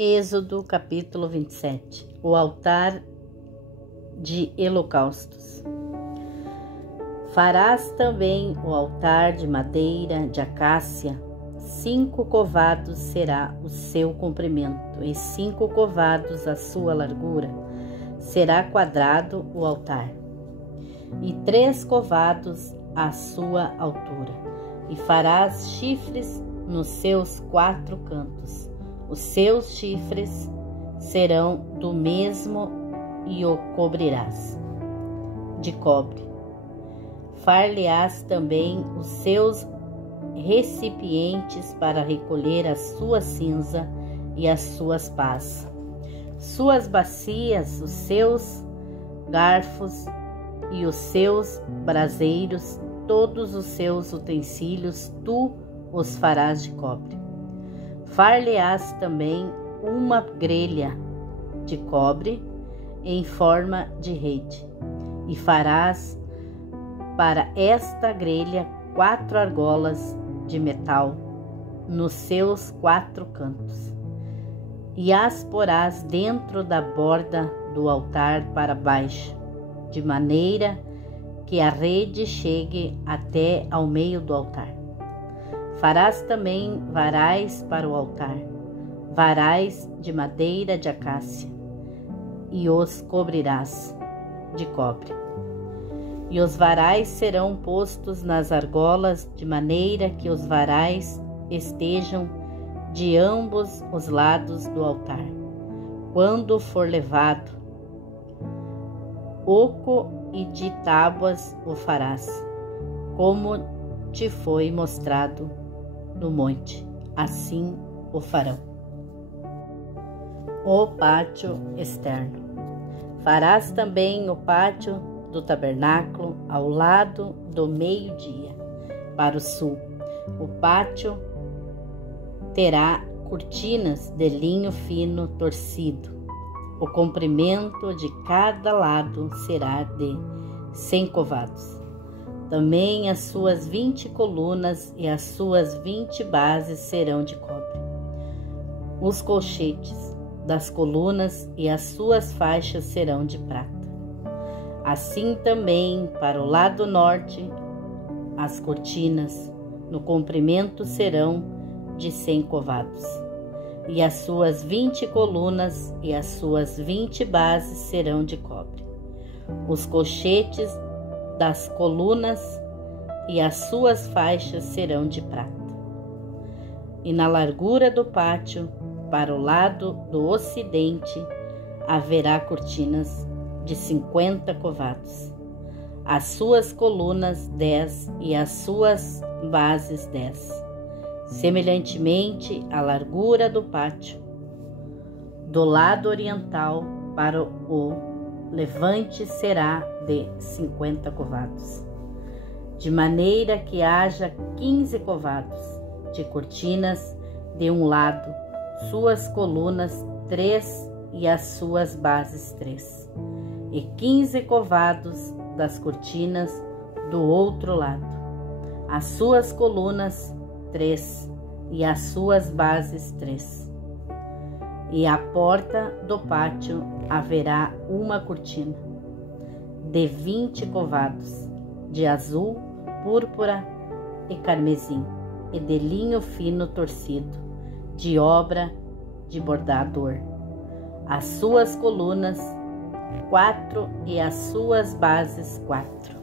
Êxodo capítulo 27. O altar de holocaustos. Farás também o altar de madeira de acácia. 5 covados será o seu comprimento e 5 covados a sua largura. Será quadrado o altar, e 3 covados a sua altura. E farás chifres nos seus 4 cantos. Os seus chifres serão do mesmo e o cobrirás de cobre. Far-lhe-ás também os seus recipientes para recolher a sua cinza e as suas pás, suas bacias, os seus garfos e os seus braseiros, todos os seus utensílios, tu os farás de cobre. Far-lhe-ás também uma grelha de cobre em forma de rede, e farás para esta grelha 4 argolas de metal nos seus 4 cantos, e as porás dentro da borda do altar para baixo, de maneira que a rede chegue até ao meio do altar. Farás também varais para o altar, varais de madeira de acácia, e os cobrirás de cobre. E os varais serão postos nas argolas, de maneira que os varais estejam de ambos os lados do altar. Quando for levado, oco e de tábuas o farás, como te foi mostrado no monte, assim o farão. O pátio externo. Farás também o pátio do tabernáculo ao lado do meio-dia, para o sul. O pátio terá cortinas de linho fino torcido. O comprimento de cada lado será de 100 covados. Também as suas 20 colunas e as suas 20 bases serão de cobre. Os colchetes das colunas e as suas faixas serão de prata. Assim também para o lado norte, as cortinas no comprimento serão de 100 covados. E as suas 20 colunas e as suas 20 bases serão de cobre. Os colchetes das colunas e as suas faixas serão de prata. E na largura do pátio, para o lado do ocidente, haverá cortinas de 50 covados. As suas colunas 10 e as suas bases 10. Semelhantemente, a largura do pátio, do lado oriental para o levante será de 50 covados, de maneira que haja 15 covados de cortinas de um lado, suas colunas 3 e as suas bases 3, e 15 covados das cortinas do outro lado, as suas colunas 3 e as suas bases 3. E à porta do pátio haverá uma cortina de 20 covados, de azul, púrpura e carmesim, e de linho fino torcido, de obra de bordador. As suas colunas 4 e as suas bases 4.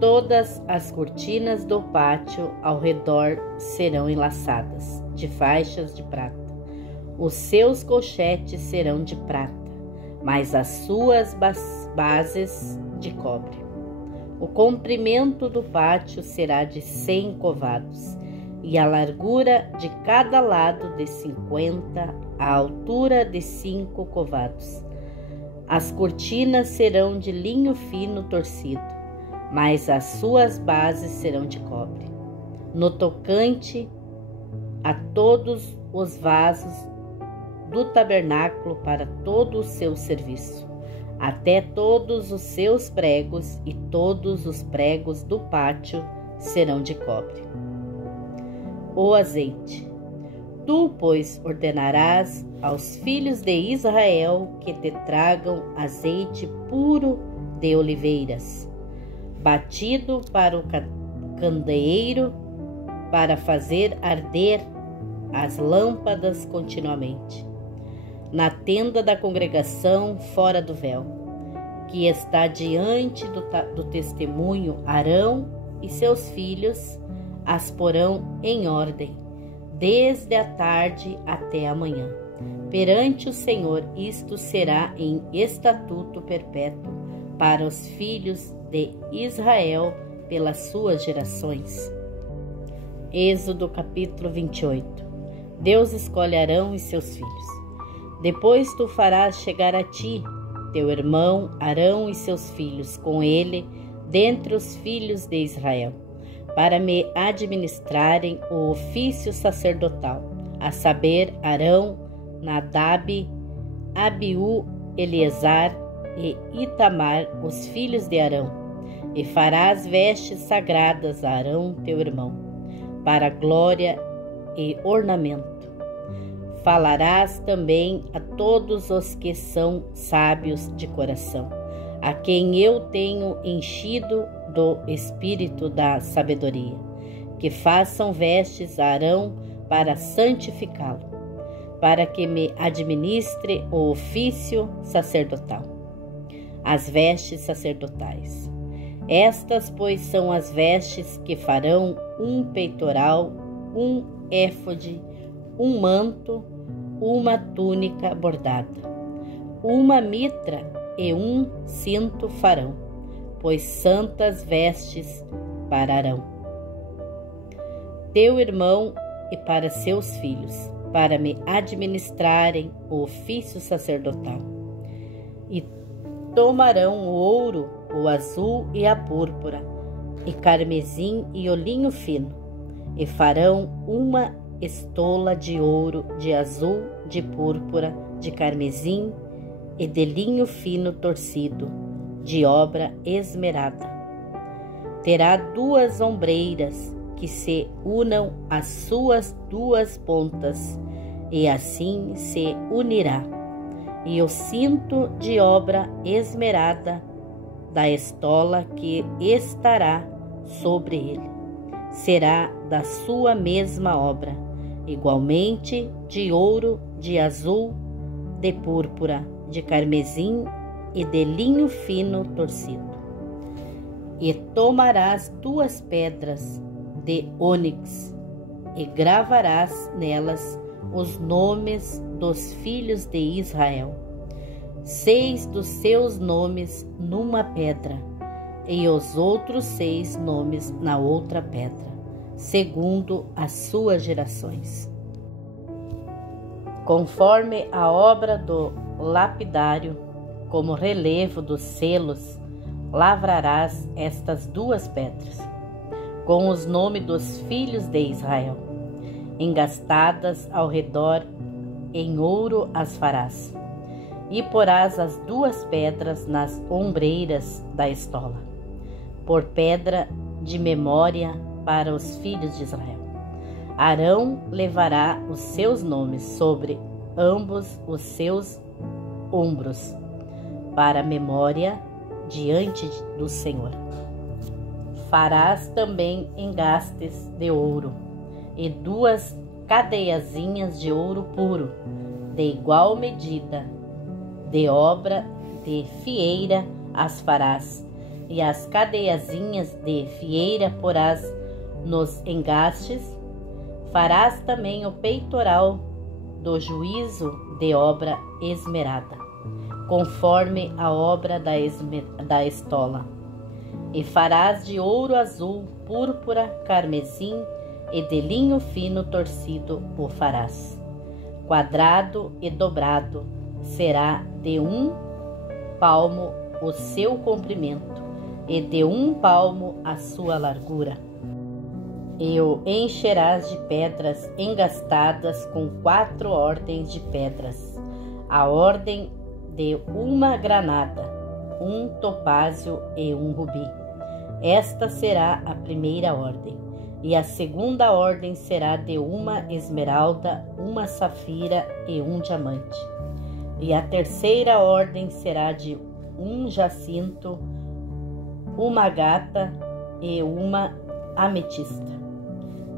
Todas as cortinas do pátio ao redor serão enlaçadas de faixas de prata. Os seus colchetes serão de prata, mas as suas bases de cobre. O comprimento do pátio será de 100 covados, e a largura de cada lado de 50, a altura de 5 covados. As cortinas serão de linho fino torcido, mas as suas bases serão de cobre. No tocante a todos os vasos do tabernáculo para todo o seu serviço, até todos os seus pregos e todos os pregos do pátio serão de cobre. O azeite. Tu, pois, ordenarás aos filhos de Israel que te tragam azeite puro de oliveiras, batido para o candeeiro, para fazer arder as lâmpadas continuamente, na tenda da congregação fora do véu, que está diante do testemunho. Arão e seus filhos as porão em ordem, desde a tarde até a manhã. Perante o Senhor isto será em estatuto perpétuo para os filhos de Israel pelas suas gerações. Êxodo capítulo 28. Deus escolhe Arão e seus filhos. Depois tu farás chegar a ti teu irmão Arão e seus filhos com ele dentre os filhos de Israel, para me administrarem o ofício sacerdotal, a saber, Arão, Nadab, Abiú, Eleazar e Itamar, os filhos de Arão. E farás vestes sagradas a Arão, teu irmão, para glória e ornamento. Falarás também a todos os que são sábios de coração, a quem eu tenho enchido do espírito da sabedoria, que façam vestes a Arão para santificá-lo, para que me administre o ofício sacerdotal, as vestes sacerdotais. Estas, pois, são as vestes que farão um peitoral, um éfode, um manto, uma túnica bordada, uma mitra e um cinto farão, pois santas vestes para Arão, teu irmão, e para seus filhos, para me administrarem o ofício sacerdotal. E tomarão o ouro, o azul e a púrpura, e carmesim e olhinho fino, e farão uma estola de ouro, de azul, de púrpura, de carmesim e de linho fino torcido, de obra esmerada. Terá 2 ombreiras que se unam às suas 2 pontas, e assim se unirá. E o cinto de obra esmerada da estola que estará sobre ele será da sua mesma obra, igualmente de ouro, de azul, de púrpura, de carmesim e de linho fino torcido. E tomarás 2 pedras de ônix e gravarás nelas os nomes dos filhos de Israel, 6 dos seus nomes numa pedra, e os outros 6 nomes na outra pedra, segundo as suas gerações. Conforme a obra do lapidário, como relevo dos selos, lavrarás estas 2 pedras, com os nomes dos filhos de Israel, engastadas ao redor, em ouro as farás, e porás as 2 pedras nas ombreiras da estola, por pedra de memória para os filhos de Israel. Arão levará os seus nomes sobre ambos os seus ombros, para memória diante do Senhor. Farás também engastes de ouro e 2 cadeiazinhas de ouro puro, de igual medida, de obra de fieira as farás, e as cadeiazinhas de fieira porás nos engastes. Farás também o peitoral do juízo de obra esmerada, conforme a obra da estola. E farás de ouro azul, púrpura, carmesim e de linho fino torcido o farás. Quadrado e dobrado será de 1 palmo o seu comprimento e de 1 palmo a sua largura. E o encherás de pedras engastadas com 4 ordens de pedras, a ordem de uma granada, um topázio e um rubi. Esta será a primeira ordem. E a segunda ordem será de uma esmeralda, uma safira e um diamante. E a terceira ordem será de um jacinto, uma agata e uma ametista.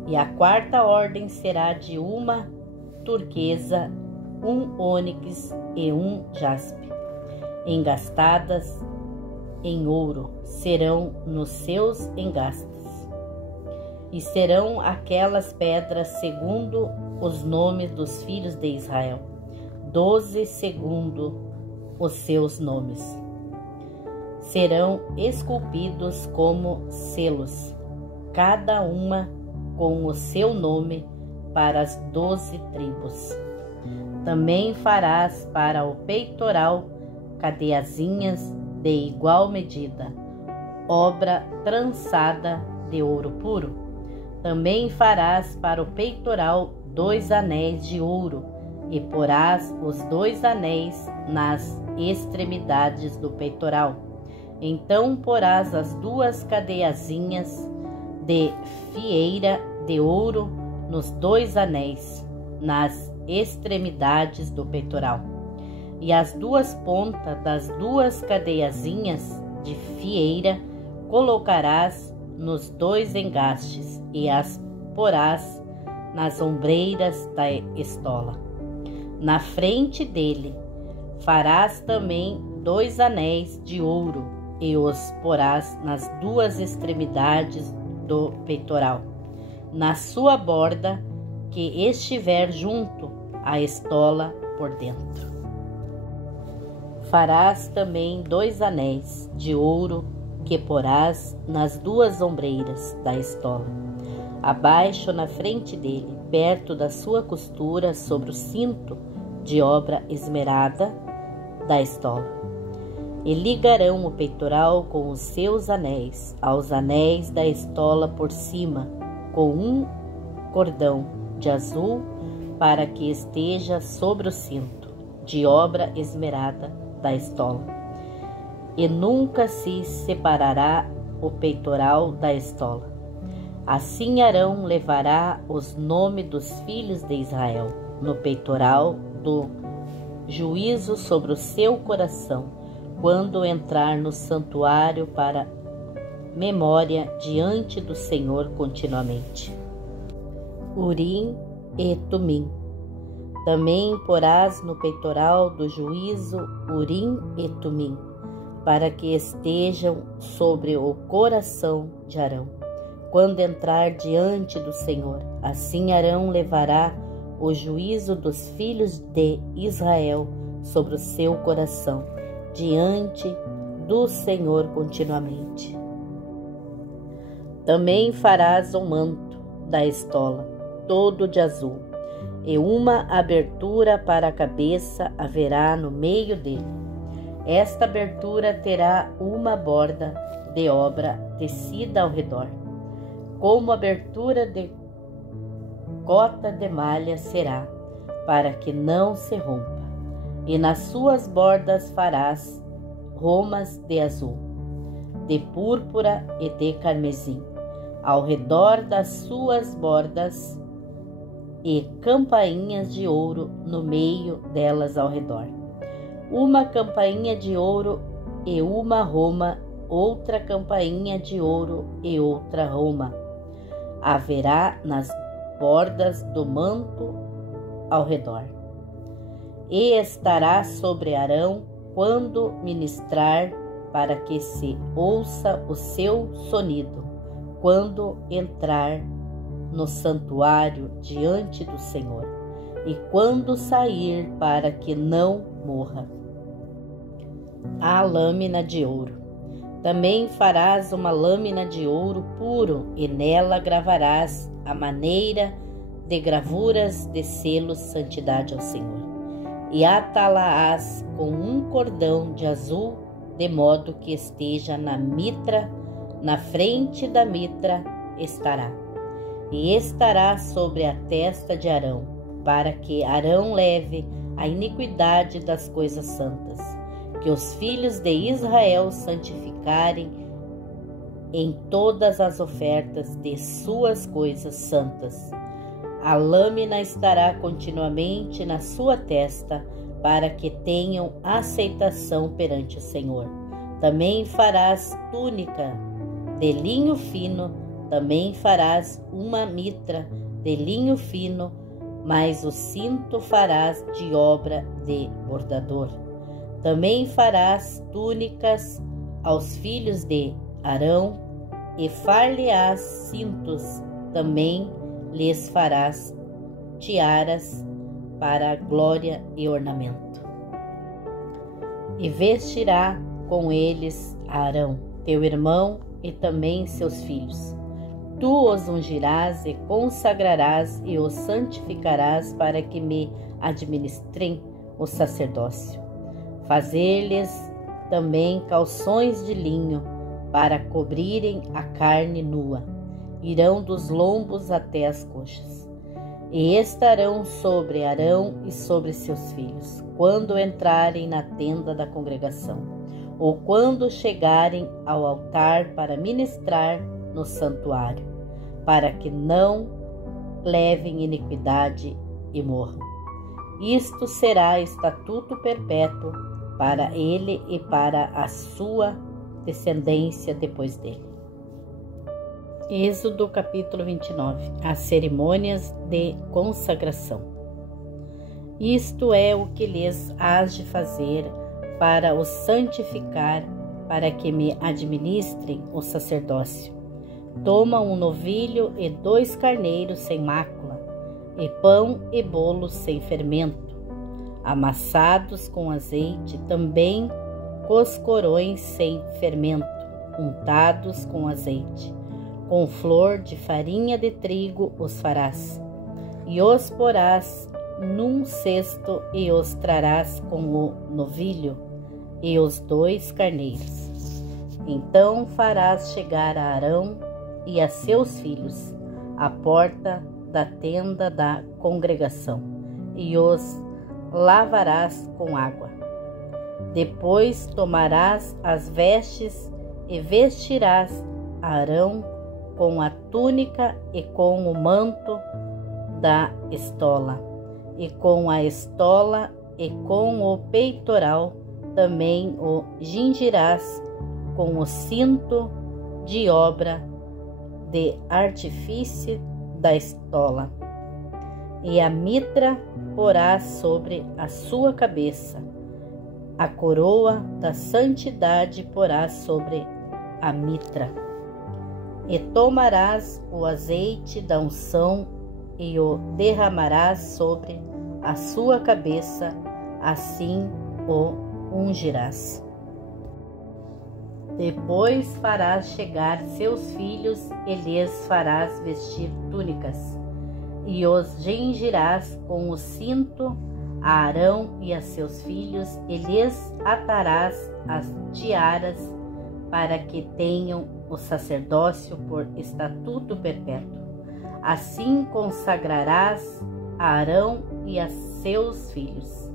E a quarta ordem será de uma turquesa, um ônix e um jaspe, engastadas em ouro serão nos seus engastes. E serão aquelas pedras segundo os nomes dos filhos de Israel, 12 segundo os seus nomes. Serão esculpidos como selos, cada uma com o seu nome para as 12 tribos. Também farás para o peitoral cadeiazinhas de igual medida, obra trançada de ouro puro. Também farás para o peitoral 2 anéis de ouro, e porás os 2 anéis nas extremidades do peitoral. Então porás as 2 cadeiazinhas de fieira de ouro nos 2 anéis, nas extremidades do peitoral. E as 2 pontas das 2 cadeiazinhas de fieira colocarás nos 2 engastes, e as porás nas ombreiras da estola. Na frente dele farás também 2 anéis de ouro, e os porás nas 2 extremidades do peitoral, na sua borda que estiver junto à estola por dentro. Farás também 2 anéis de ouro que porás nas 2 ombreiras da estola, abaixo na frente dele, perto da sua costura, sobre o cinto de obra esmerada da estola. E ligarão o peitoral com os seus anéis aos anéis da estola por cima, com um cordão de azul, para que esteja sobre o cinto de obra esmerada da estola. E nunca se separará o peitoral da estola. Assim Arão levará os nomes dos filhos de Israel no peitoral do juízo sobre o seu coração, quando entrar no santuário para memória diante do Senhor continuamente. Urim e Tumim. Também porás no peitoral do juízo Urim e Tumim, para que estejam sobre o coração de Arão, quando entrar diante do Senhor. Assim Arão levará o juízo dos filhos de Israel sobre o seu coração, diante do Senhor continuamente. Também farás o manto da estola, todo de azul, e uma abertura para a cabeça haverá no meio dele. Esta abertura terá uma borda de obra tecida ao redor, como abertura de cota de malha será, para que não se rompa. E nas suas bordas farás romas de azul, de púrpura e de carmesim, ao redor das suas bordas, e campainhas de ouro no meio delas ao redor. Uma campainha de ouro e uma roma, outra campainha de ouro e outra roma haverá nas bordas do manto ao redor. E estará sobre Arão quando ministrar, para que se ouça o seu sonido, quando entrar no santuário diante do Senhor, e quando sair, para que não morra. A lâmina de ouro. Também farás uma lâmina de ouro puro, e nela gravarás a maneira de gravuras de selos santidade ao Senhor. E atá-la-ás com um cordão de azul, de modo que esteja na mitra, na frente da mitra estará. E estará sobre a testa de Arão, para que Arão leve a iniquidade das coisas santas, que os filhos de Israel santificarem em todas as ofertas de suas coisas santas. A lâmina estará continuamente na sua testa, para que tenham aceitação perante o Senhor. Também farás túnica de linho fino, também farás uma mitra de linho fino, mas o cinto farás de obra de bordador. Também farás túnicas aos filhos de Arão, e far-lhe-ás cintos, também lhes farás tiaras para a glória e ornamento. E vestirá com eles Arão, teu irmão, e também seus filhos. Tu os ungirás e consagrarás e os santificarás para que me administrem o sacerdócio. Fazer-lhes também calções de linho para cobrirem a carne nua. Irão dos lombos até as coxas. E estarão sobre Arão e sobre seus filhos, quando entrarem na tenda da congregação, ou quando chegarem ao altar para ministrar no santuário, para que não levem iniquidade e morram. Isto será estatuto perpétuo para ele e para a sua descendência depois dele. Êxodo capítulo 29. As cerimônias de consagração. Isto é o que lhes hás de fazer para os santificar, para que me administrem o sacerdócio. Toma um novilho e 2 carneiros sem mácula, e pão e bolos sem fermento, amassados com azeite, também coscorões sem fermento, untados com azeite. Com flor de farinha de trigo os farás, e os porás num cesto, e os trarás com o novilho e os 2 carneiros. Então farás chegar a Arão e a seus filhos à porta da tenda da congregação, e os lavarás com água. Depois tomarás as vestes e vestirás Arão com a túnica e com o manto da estola, e com a estola e com o peitoral também o gingirás com o cinto de obra de artifício da estola, e a mitra porás sobre a sua cabeça, a coroa da santidade porás sobre a mitra. E tomarás o azeite da unção e o derramarás sobre a sua cabeça, assim o ungirás. Depois farás chegar seus filhos e lhes farás vestir túnicas, e os gingirás com o cinto a Arão e a seus filhos, e lhes atarás as tiaras, para que tenham o sacerdócio por estatuto perpétuo. Assim consagrarás a Arão e a seus filhos,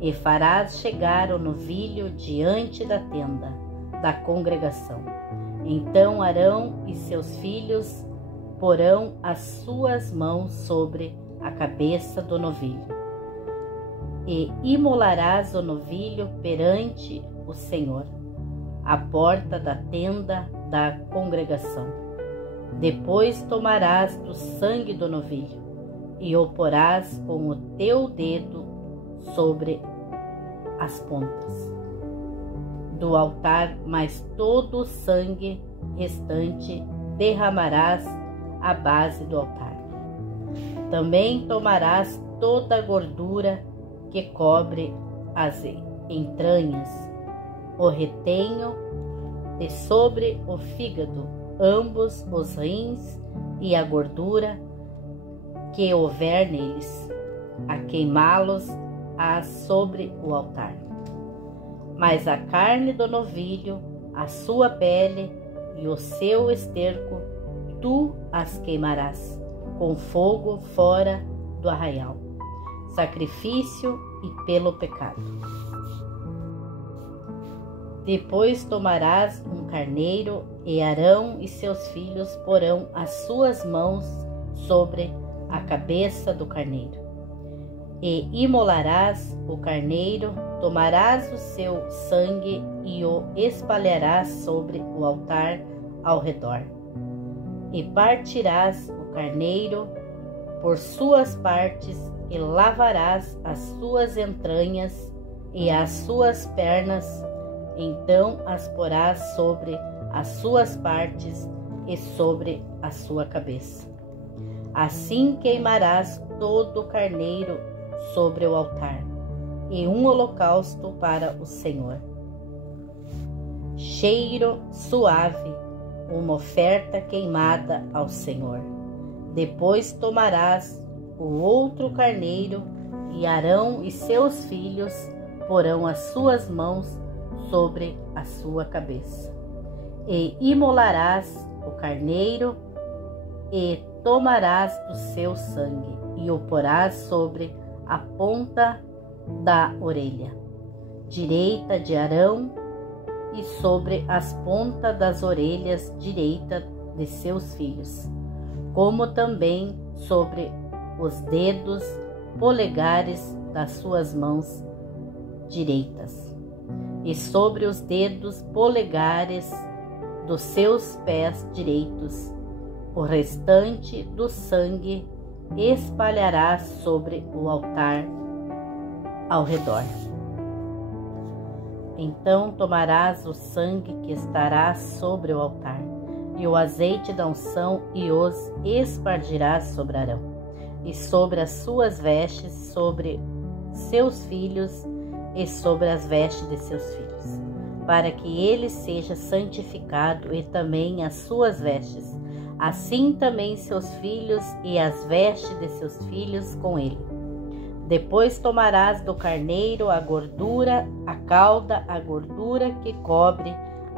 e farás chegar o novilho diante da tenda da congregação. Então Arão e seus filhos porão as suas mãos sobre a cabeça do novilho, e imolarás o novilho perante o Senhor, à porta da tenda da congregação. Depois tomarás do sangue do novilho e o porás com o teu dedo sobre as pontas do altar, mas todo o sangue restante derramarás à base do altar. Também tomarás toda a gordura que cobre as entranhas, o retenho de sobre o fígado, ambos os rins e a gordura que houver neles, a queimá-los sobre o altar. Mas a carne do novilho, a sua pele e o seu esterco, tu as queimarás com fogo fora do arraial, sacrifício e pelo pecado. Depois tomarás um carneiro, e Arão e seus filhos porão as suas mãos sobre a cabeça do carneiro. E imolarás o carneiro, tomarás o seu sangue e o espalharás sobre o altar ao redor. E partirás o carneiro por suas partes e lavarás as suas entranhas e as suas pernas. Então as porás sobre as suas partes e sobre a sua cabeça. Assim queimarás todo o carneiro sobre o altar, e um holocausto para o Senhor. Cheiro suave, uma oferta queimada ao Senhor. Depois tomarás o outro carneiro, e Arão e seus filhos porão as suas mãos sobre a sua cabeça. E imolarás o carneiro, e tomarás do seu sangue, e o porás sobre a ponta da orelha direita de Arão e sobre as pontas das orelhas direita de seus filhos, como também sobre os dedos polegares das suas mãos direitas, e sobre os dedos polegares dos seus pés direitos. O restante do sangue espalharás sobre o altar ao redor. Então tomarás o sangue que estará sobre o altar, e o azeite da unção, e os espargirás sobre Arão, e sobre as suas vestes, sobre seus filhos, e sobre as vestes de seus filhos, para que ele seja santificado, e também as suas vestes, assim também seus filhos e as vestes de seus filhos com ele. Depois tomarás do carneiro a gordura, a cauda, a gordura que cobre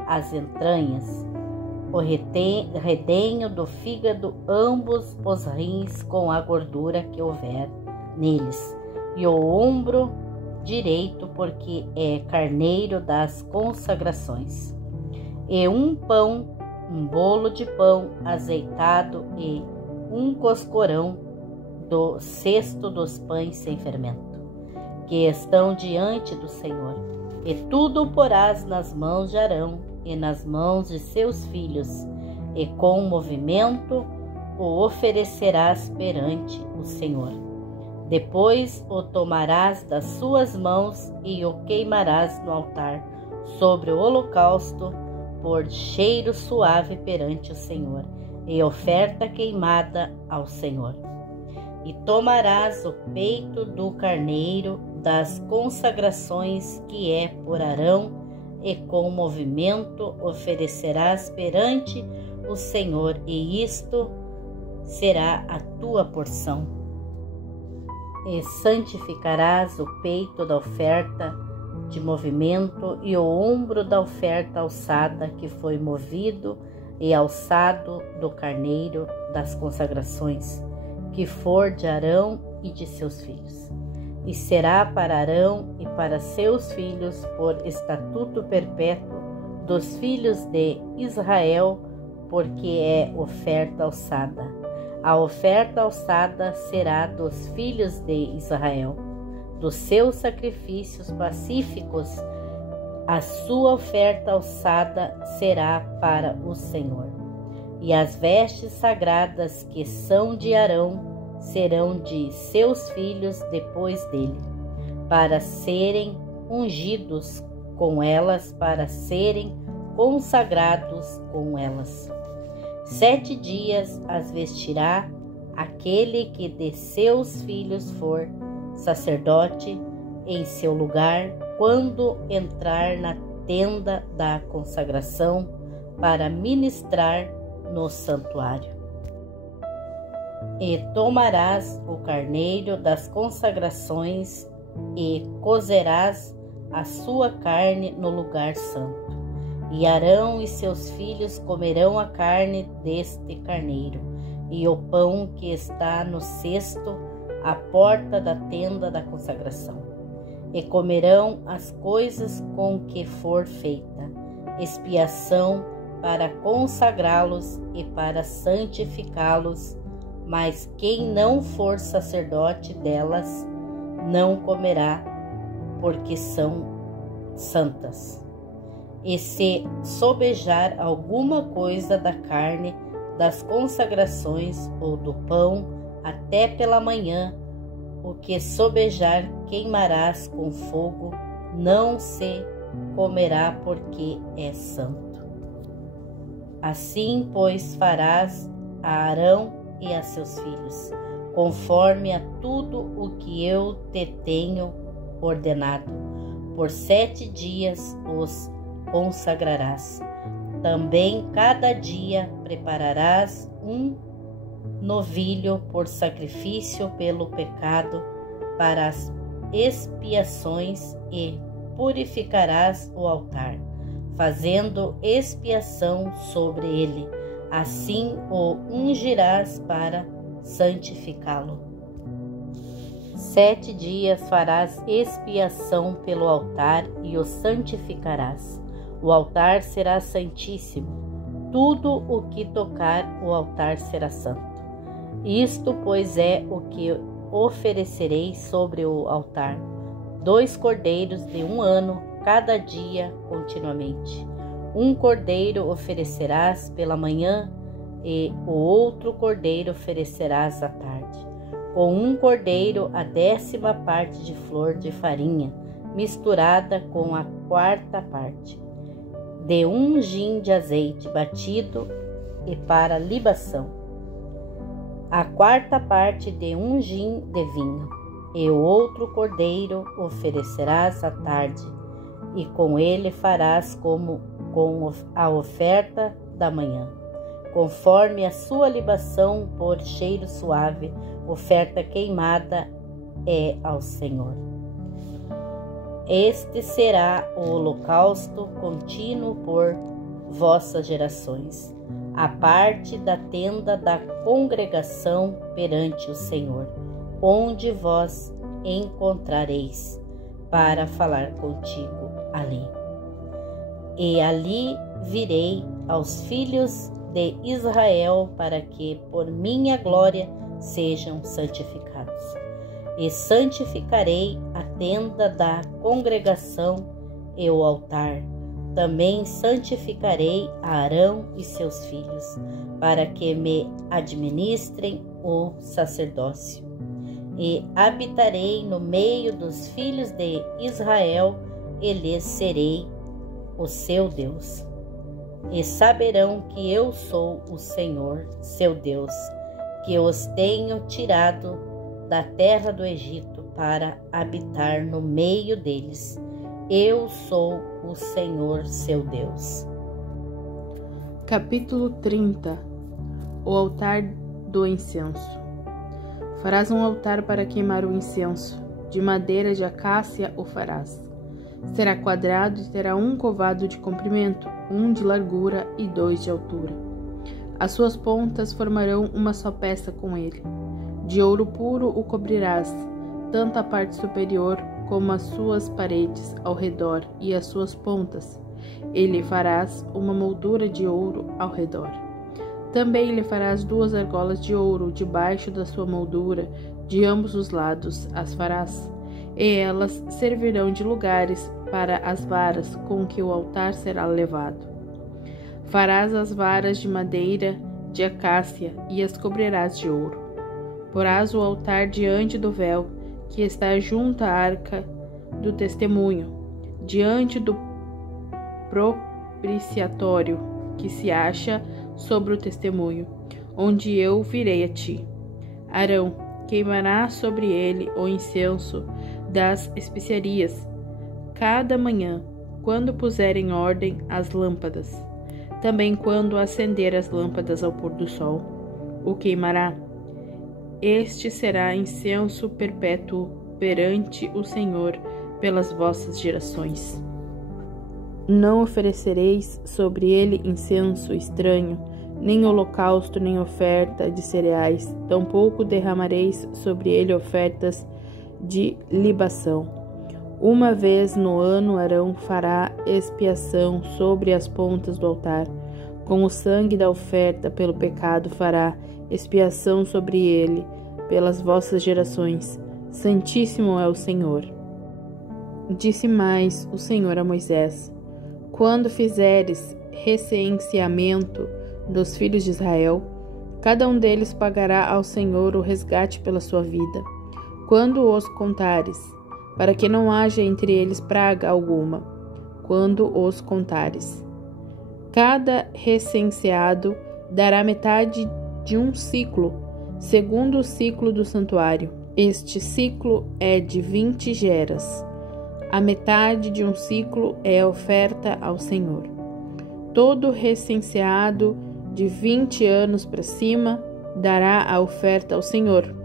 as entranhas, o redenho do fígado, ambos os rins com a gordura que houver neles, e o ombro direito, porque é carneiro das consagrações, e um pão, um bolo de pão azeitado, e um coscorão do cesto dos pães sem fermento, que estão diante do Senhor. E tudo o porás nas mãos de Arão e nas mãos de seus filhos, e com movimento o oferecerás perante o Senhor. Depois o tomarás das suas mãos e o queimarás no altar, sobre o holocausto, por cheiro suave perante o Senhor, e oferta queimada ao Senhor. E tomarás o peito do carneiro das consagrações que é por Arão, e com movimento oferecerás perante o Senhor, e isto será a tua porção. E santificarás o peito da oferta de movimento e o ombro da oferta alçada que foi movido e alçado do carneiro das consagrações, que for de Arão e de seus filhos. E será para Arão e para seus filhos por estatuto perpétuo dos filhos de Israel, porque é oferta alçada. A oferta alçada será dos filhos de Israel. Dos seus sacrifícios pacíficos, a sua oferta alçada será para o Senhor. E as vestes sagradas que são de Arão serão de seus filhos depois dele, para serem ungidos com elas, para serem consagrados com elas. 7 dias as vestirá aquele que de seus filhos for sacerdote em seu lugar, quando entrar na tenda da consagração para ministrar no santuário. E tomarás o carneiro das consagrações e cozerás a sua carne no lugar santo. E Arão e seus filhos comerão a carne deste carneiro, e o pão que está no cesto à porta da tenda da consagração. e comerão as coisas com que for feita expiação para consagrá-los e para santificá-los, mas quem não for sacerdote delas não comerá, porque são santas. E se sobejar alguma coisa da carne das consagrações ou do pão até pela manhã, o que sobejar queimarás com fogo, não se comerá, porque é santo. Assim, pois, farás a Arão e a seus filhos, conforme a tudo o que eu te tenho ordenado. Por 7 dias os consagrarás. Também cada dia prepararás um novilho por sacrifício pelo pecado para as expiações e purificarás o altar, fazendo expiação sobre ele. Assim o ungirás para santificá-lo. 7 dias farás expiação pelo altar e o santificarás. O altar será santíssimo. Tudo o que tocar o altar será santo. Isto, pois, é o que oferecereis sobre o altar: 2 cordeiros de 1 ano, cada dia continuamente. 1 cordeiro oferecerás pela manhã e o outro cordeiro oferecerás à tarde. Com 1 cordeiro, a 10ª parte de flor de farinha, misturada com a 4ª parte, de 1 hin de azeite batido e para libação, a 4ª parte de 1 hin de vinho, e o outro cordeiro oferecerás à tarde, e com ele farás como com a oferta da manhã, conforme a sua libação por cheiro suave, oferta queimada é ao Senhor. Este será o holocausto contínuo por vossas gerações, a parte da tenda da congregação perante o Senhor, onde vós encontrareis para falar contigo ali. E ali virei aos filhos de Israel para que por minha glória sejam santificados. E santificarei a tenda da congregação e o altar. Também santificarei a Arão e seus filhos, para que me administrem o sacerdócio. E habitarei no meio dos filhos de Israel, e lhes serei o seu Deus. E saberão que eu sou o Senhor, seu Deus, que os tenho tirado da terra do Egito para habitar no meio deles. Eu sou o Senhor, seu Deus. Capítulo 30. O altar do incenso. Farás um altar para queimar o incenso. De madeira de acácia o farás. Será quadrado e terá 1 covado de comprimento, 1 de largura e 2 de altura. As suas pontas formarão uma só peça com ele. De ouro puro o cobrirás, tanto a parte superior como as suas paredes ao redor e as suas pontas. E lhe farás uma moldura de ouro ao redor. Também lhe farás 2 argolas de ouro debaixo da sua moldura, de ambos os lados as farás. E elas servirão de lugares para as varas com que o altar será levado. Farás as varas de madeira de acácia e as cobrirás de ouro. Porás o altar diante do véu, que está junto à arca do testemunho, diante do propiciatório, que se acha sobre o testemunho, onde eu virei a ti. Arão queimará sobre ele o incenso das especiarias, cada manhã, quando puser em ordem as lâmpadas. Também quando acender as lâmpadas ao pôr do sol, o queimará. Este será incenso perpétuo perante o Senhor pelas vossas gerações. Não oferecereis sobre ele incenso estranho, nem holocausto, nem oferta de cereais, tampouco derramareis sobre ele ofertas de libação. Uma vez no ano Arão fará expiação sobre as pontas do altar. Com o sangue da oferta pelo pecado fará expiação sobre ele pelas vossas gerações. Santíssimo é o Senhor. Disse mais o Senhor a Moisés: quando fizeres recenseamento dos filhos de Israel, cada um deles pagará ao Senhor o resgate pela sua vida, quando os contares, para que não haja entre eles praga alguma, quando os contares. Cada recenseado dará metade de um ciclo, segundo o ciclo do santuário. Este ciclo é de 20 geras. A metade de um ciclo é oferta ao Senhor. Todo recenseado de 20 anos para cima dará a oferta ao Senhor.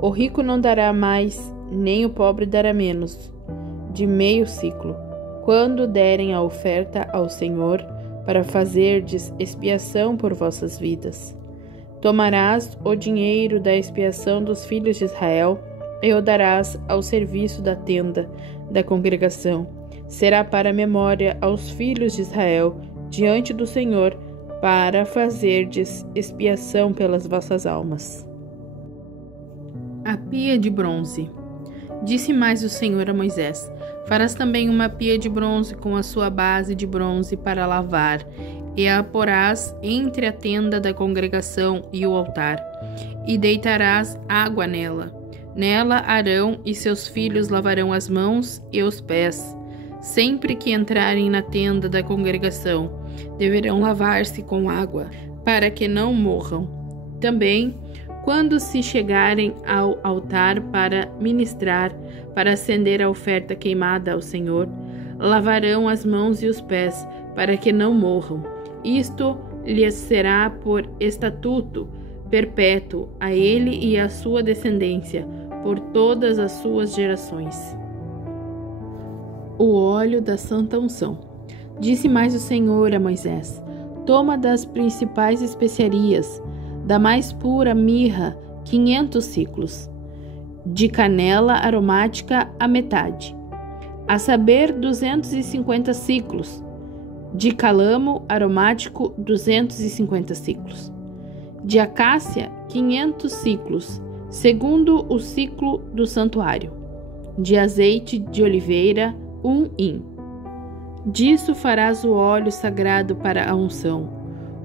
O rico não dará mais, nem o pobre dará menos, de meio ciclo, quando derem a oferta ao Senhor, para fazerdes expiação por vossas vidas. Tomarás o dinheiro da expiação dos filhos de Israel e o darás ao serviço da tenda da congregação. Será para memória aos filhos de Israel diante do Senhor, para fazerdes expiação pelas vossas almas. A pia de bronze. Disse mais o Senhor a Moisés: farás também uma pia de bronze com a sua base de bronze para lavar, e a porás entre a tenda da congregação e o altar, e deitarás água nela. Nela Arão e seus filhos lavarão as mãos e os pés. Sempre que entrarem na tenda da congregação, deverão lavar-se com água, para que não morram. Também, quando se chegarem ao altar para ministrar, para acender a oferta queimada ao Senhor, lavarão as mãos e os pés, para que não morram. Isto lhes será por estatuto perpétuo a ele e à sua descendência, por todas as suas gerações. O óleo da santa unção. Disse mais o Senhor a Moisés: toma das principais especiarias, da mais pura mirra, 500 ciclos, de canela aromática a metade, a saber 250 ciclos, de cálamo aromático 250 ciclos, de acácia 500 ciclos, segundo o ciclo do santuário, de azeite de oliveira 1 hin. Disso farás o óleo sagrado para a unção,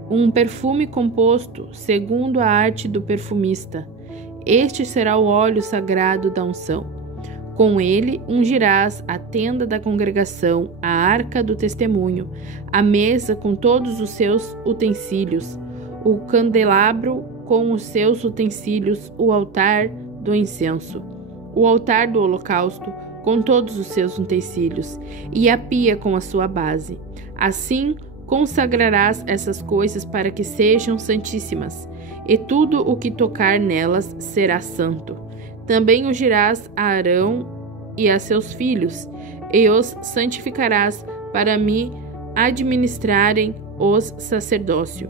um perfume composto segundo a arte do perfumista. Este será o óleo sagrado da unção. Com ele ungirás a tenda da congregação, a arca do testemunho, a mesa com todos os seus utensílios, o candelabro com os seus utensílios, o altar do incenso, o altar do holocausto com todos os seus utensílios, e a pia com a sua base. Assim consagrarás essas coisas para que sejam santíssimas, e tudo o que tocar nelas será santo. Também ungirás a Arão e a seus filhos, e os santificarás para me administrarem os sacerdócio.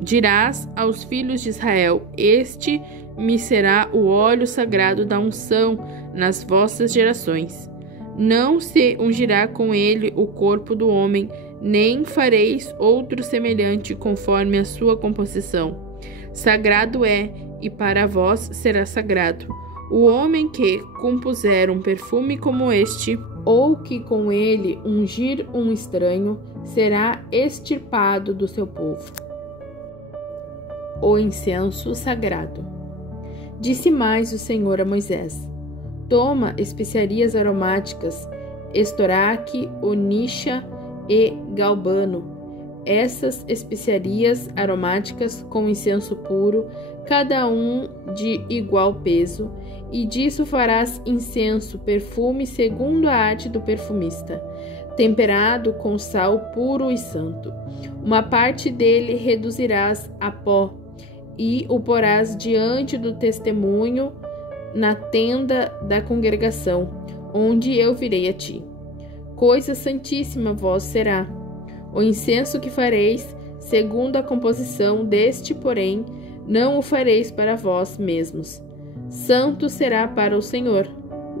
Dirás aos filhos de Israel: este me será o óleo sagrado da unção nas vossas gerações. Não se ungirá com ele o corpo do homem, nem fareis outro semelhante conforme a sua composição. Sagrado é, e para vós será sagrado. O homem que compuser um perfume como este, ou que com ele ungir um estranho, será extirpado do seu povo. O incenso sagrado. Disse mais o Senhor a Moisés: toma especiarias aromáticas, estoraque, onixa e galbano. Essas especiarias aromáticas com incenso puro, cada um de igual peso, e disso farás incenso, perfume segundo a arte do perfumista, temperado com sal puro e santo. Uma parte dele reduzirás a pó, e o porás diante do testemunho na tenda da congregação, onde eu virei a ti. Coisa santíssima vós será. O incenso que fareis, segundo a composição deste, porém, não o fareis para vós mesmos. Santo será para o Senhor.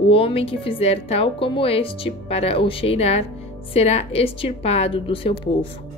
O homem que fizer tal como este para o cheirar será extirpado do seu povo.